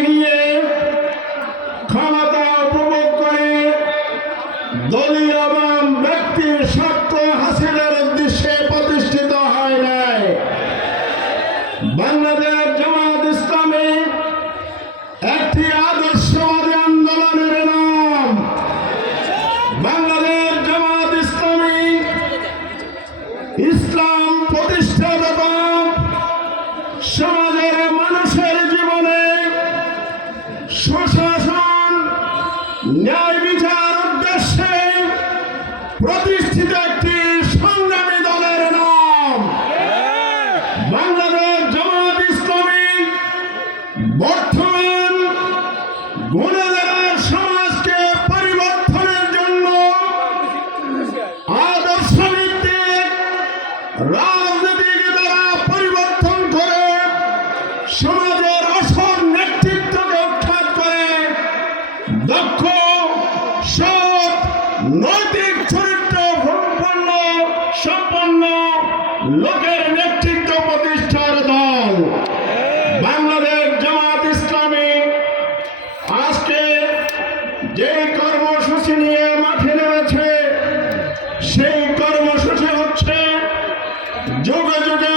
এগিয়ে ন্যায় বিচার উদ্দেশ্যে লোকের নেতৃত্ব প্রতিষ্ঠার দল। বাংলাদেশ জামাত ইসলামী আজকে যে কর্মসূচি নিয়ে মাঠে নেমেছে, সেই কর্মসূচি হচ্ছে যুগে যুগে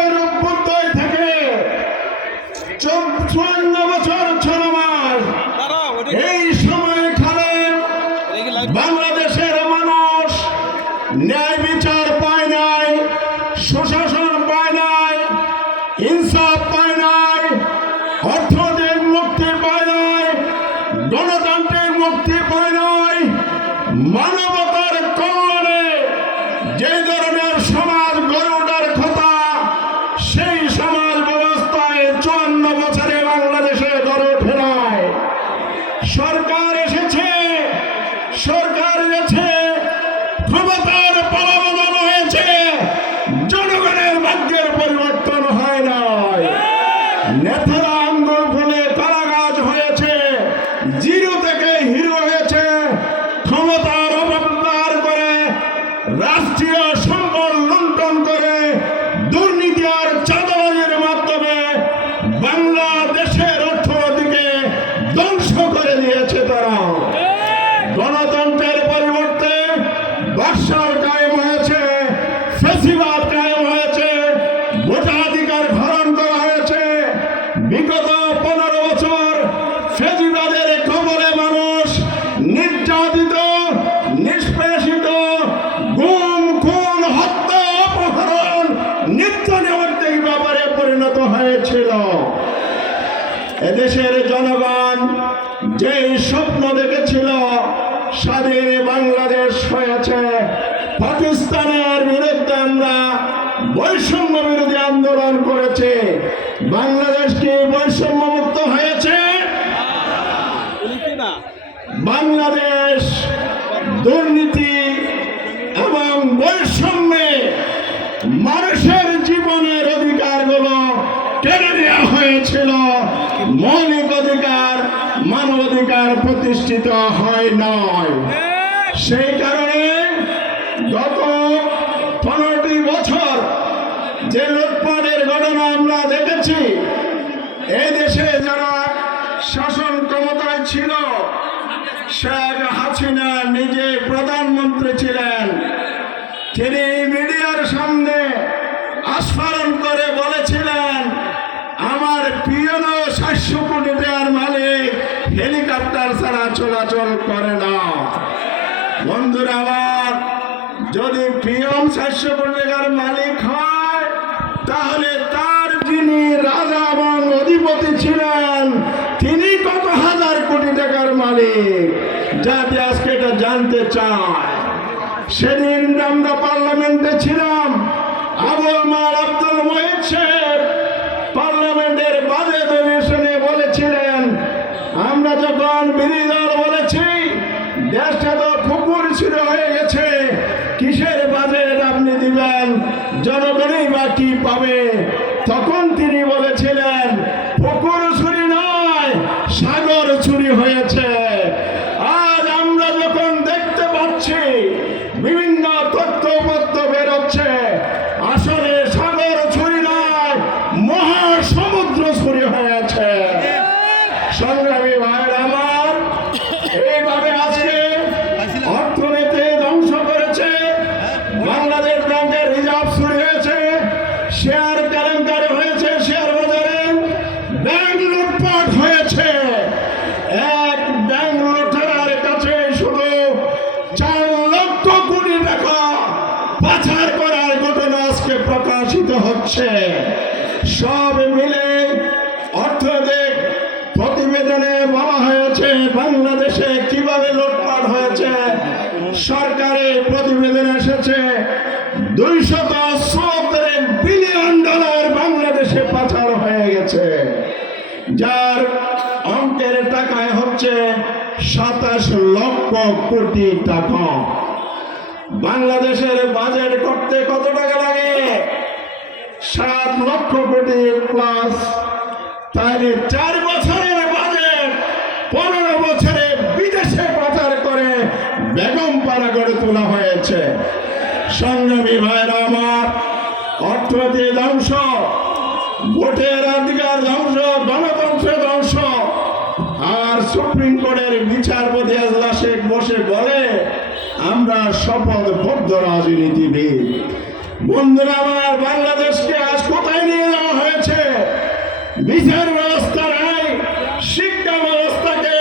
ইনসান পাকিস্তানের বিরুদ্ধে আমরা বৈষম্য বিরোধী আন্দোলন করেছে। বাংলাদেশ কি বৈষম্য মুক্ত হয়েছে? বাংলাদেশ দুর্নীতি এবং বৈষম্যে মানুষের জীবনের অধিকারগুলো কেড়ে নেওয়া হয়েছিল। মৌলিক অধিকার, মানবাধিকার প্রতিষ্ঠিত হয় না যে লোকপালের ঘটনা আমরা দেখেছি, এই দেশে যারা শাসন ক্ষমতায় ছিল, শেখ হাসিনা নিজে প্রধানমন্ত্রী ছিলেন। তিনি মিডিয়ার সামনে আস্মরণ করে বলেছিলেন, আমার প্রিয় সাতশো কোটি টাকার মালিক, হেলিকপ্টার ছাড়া চলাচল করে না। বন্ধুরা আমার, যদি প্রিয় সাতশো কোটি টাকার মালিক হয় তাহলে তার যিনি রাজা এবং অধিপতি ছিলেন, তিনি কত হাজার কোটি টাকার মালিক? যাতে আজকে এটা জানতে চায়। সেদিন আমরা পার্লামেন্টে ছিলাম, আবুল মাল আব্দুল মহিদ পার্লামেন্টের বাজেট অধিবেশনে বলেছিলেন, আমরা যখন বিরোধী দল বলেছি, দেশটা তো ফুকুর ছিল হয়ে গেছে কিসের বাজেট আপনি দিবেন জনগণই বা কি পাবে তখন তিনি বলেছিলেন পুকুর চুরি নয় সাগর চুরি হয়েছে আজ আমরা যখন দেখতে পাচ্ছি বিভিন্ন তথ্য পত্র বেরোচ্ছে আসলে সাগর ছুরি নয় মহাসমুদ্র ছুরি হয়েছে সংগ্রামী ভাইয়ের আমার এইভাবে আজকে অর্থনীতি ধ্বংস করেছে বাংলাদেশ ব্যাংকের রিজার্ভ চুরি হয়েছে শেয়ার কেলেঙ্কারি হয়েছে, শেয়ার বাজারে। ব্যাংক লুটপাট হয়েছে। এক ব্যাংক লুটেরার কাছে শুধু চার লক্ষ কোটি টাকা পাচার করার ঘটনা আজকে প্রকাশিত হচ্ছে। সব মিলে অর্থনৈতিক প্রতিবেদনে বলা হয়েছে, বাংলাদেশে কীভাবে লুটপাট হয়েছে? সরকারি প্রতিবেদন এসেছে, দুইশত সাতাশ লক্ষ কোটি টাকা। বাংলাদেশের বাজেট করতে কত টাকা লাগে? সাত লক্ষ কোটি প্লাস তাহলে চার বছরের বাজেট, পনেরো বছরে বিদেশে পাচার করে বেগম পাড়া গড়ে তোলা হয়েছে। সংগ্রামী ভাইরা আমার, অর্থনীতি ধ্বংস, ভোটের অধিকার ধ্বংস গণতন্ত্রের ধ্বংস সুপ্রিম কোর্টের বিচারপতি আজলা শেখ বসে বলে, আমরা শপথবদ্ধ রাজনীতিবিদ। বন্ধুরা, আমার বাংলাদেশকে আজ কোথায় নিয়ে যাওয়া হয়েছে? বিচার ব্যবস্থা শিক্ষা ব্যবস্থাকে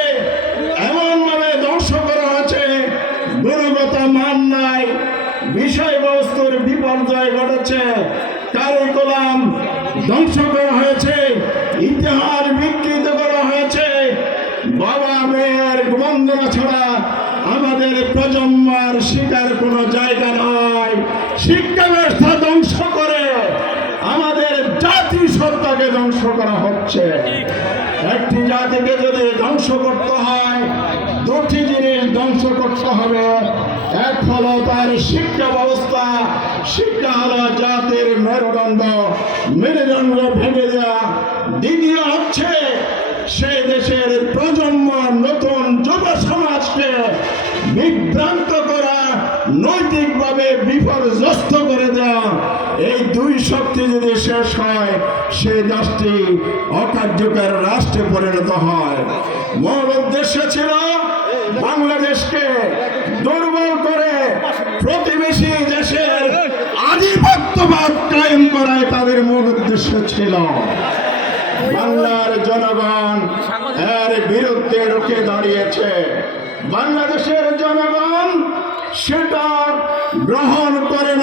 এমনভাবে ধ্বংস করা হয়েছে, গুণগত মান নাই, বিষয়বস্তুর বিপর্যয় ঘটেছে। মেয়ের বন্দনা ছাড়া আমাদের প্রজন্মার শিকার কোনো জায়গা নয় শিক্ষা ব্যবস্থা ধ্বংস করে আমাদের জাতি সত্তাকে ধ্বংস করা হচ্ছে। একটি জাতিকে যদি ধ্বংস করতে হয়, দুটি জিনিস ধ্বংস করতে হবে। এক হলো তার শিক্ষা ব্যবস্থা। শিক্ষা হলো জাতির মেরুদণ্ড। মেরুদণ্ড ভেঙে দেওয়া দ্বিতীয় হচ্ছে সেই দেশের প্রজন্ম নতুন যুব সমাজকে বিভ্রান্ত করা, নৈতিকভাবে বিপর্যস্ত করে দেওয়া, এই দুই শক্তি যদি শেষ হয়, সেই দেশটি অকার্যকর রাষ্ট্রে পরিণত হয়। মূল উদ্দেশ্য ছিল বাংলাদেশকে দুর্বল করে প্রতিবেশী দেশের আধিপত্যবাদ কায়েম করাই তাদের মূল উদ্দেশ্য ছিল। বাংলার জনগণ এর বিরুদ্ধে রুখে দাঁড়িয়েছে। বাংলাদেশের জনগণ সেটা গ্রহণ করে